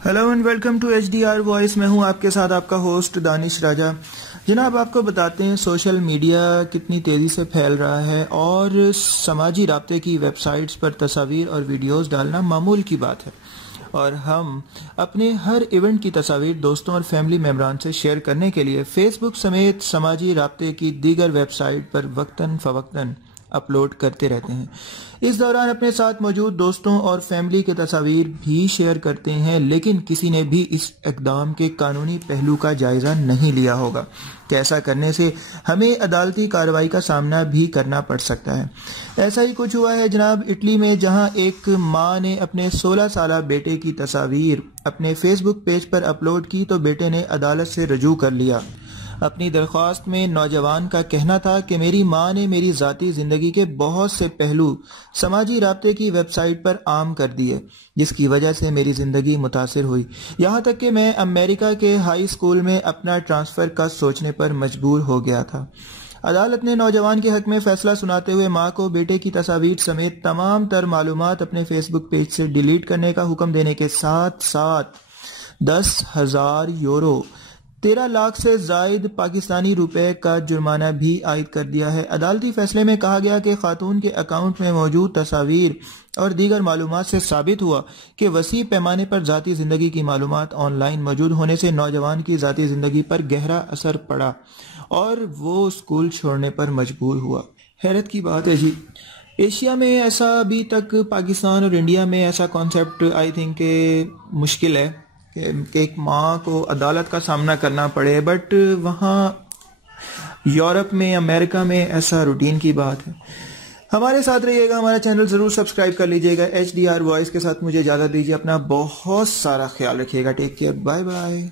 Hello and welcome to HDR voice. मैं हूं आपके साथ आपका होस्ट दानिश राजा। जनाब, आपको बताते हैं सोशल मीडिया कितनी तेज़ी से फैल रहा है और समाजी राब्ते की वेबसाइट्स पर तस्वीर और वीडियोस डालना मामूल की बात है, और हम अपने हर इवेंट की तस्वीर दोस्तों और फैमिली मेम्बरान से शेयर करने के लिए फेसबुक समेत समाजी राब्ते की दीगर वेबसाइट पर वक्तन फ़वक्तन अपलोड करते रहते हैं। इस दौरान अपने साथ मौजूद दोस्तों और फैमिली के तस्वीर भी शेयर करते हैं, लेकिन किसी ने भी इस इक़दाम के कानूनी पहलू का जायज़ा नहीं लिया होगा कि ऐसा करने से हमें अदालती कार्रवाई का सामना भी करना पड़ सकता है। ऐसा ही कुछ हुआ है जनाब इटली में, जहां एक माँ ने अपने 16 साल बेटे की तस्वीर अपने फेसबुक पेज पर अपलोड की तो बेटे ने अदालत से रजू कर लिया। अपनी दरख्वास्त में नौजवान का कहना था कि मेरी माँ ने मेरी ज़ाती ज़िंदगी के बहुत से पहलू समाजी राब्ते की वेबसाइट पर आम कर दिए, जिसकी वजह से मेरी ज़िंदगी मुतासिर हुई। यहाँ तक कि मैं अमेरिका के हाई स्कूल में अपना ट्रांसफ़र का सोचने पर मजबूर हो गया था। अदालत ने नौजवान के हक में फैसला सुनाते हुए माँ को बेटे की तस्वीर समेत तमाम तर मालूमात अपने फेसबुक पेज से डिलीट करने का हुक्म देने के साथ साथ 10,000 यूरो 13 लाख से जायद पाकिस्तानी रुपए का जुर्माना भी आयद कर दिया है। अदालती फैसले में कहा गया कि खातून के अकाउंट में मौजूद तस्वीर और दीगर मालूमात से साबित हुआ कि वसी पैमाने पर ज़ाती ज़िंदगी की मालूमात ऑनलाइन मौजूद होने से नौजवान की ज़ाती ज़िंदगी पर गहरा असर पड़ा और वो स्कूल छोड़ने पर मजबूर हुआ। हैरत की बात है जी, एशिया में ऐसा अभी तक, पाकिस्तान और इंडिया में ऐसा कॉन्सेप्ट आई थिंक मुश्किल है कि एक माँ को अदालत का सामना करना पड़े, बट वहाँ यूरोप में, अमेरिका में ऐसा रूटीन की बात है। हमारे साथ रहिएगा, हमारा चैनल ज़रूर सब्सक्राइब कर लीजिएगा। HDR वॉइस के साथ मुझे इजाज़त दीजिए, अपना बहुत सारा ख्याल रखिएगा। Take care, bye bye.